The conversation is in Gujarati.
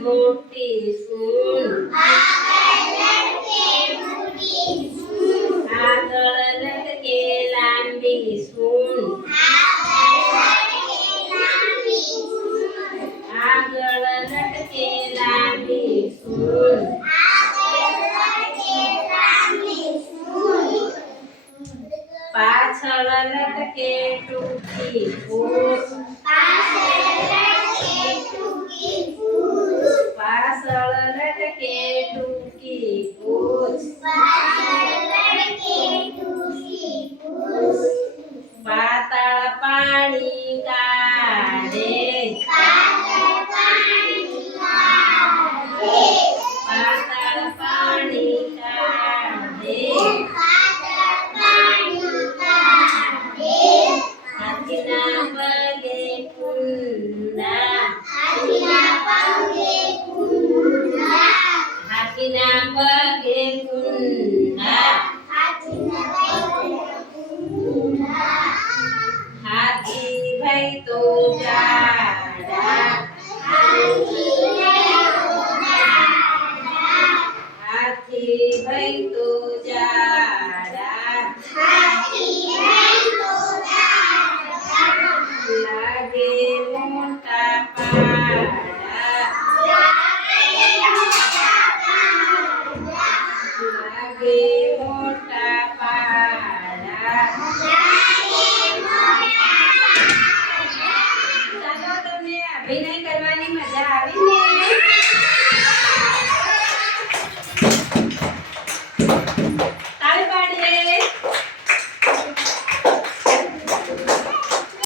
મોટી સૂન આગળ લટકે લાંબી સૂન આગળ લટકે લાંબી સૂન પાછળ લટકે ટૂંકી ફૂલ પાછળ લટકે ટૂંકી પૂછ પાતળ પાણી કાઢે પાતળ પાણી કાઢે હાથીના પગે કુંડા હાથીના પગે કુંડા હાથી ભાઈ તો જાડા હાથી ભાઈ તો જાડા લાગે મોટા પાડા લાગે મોટા પાડા ચાલો તમને અભિનય કરવાની મજા આવી ને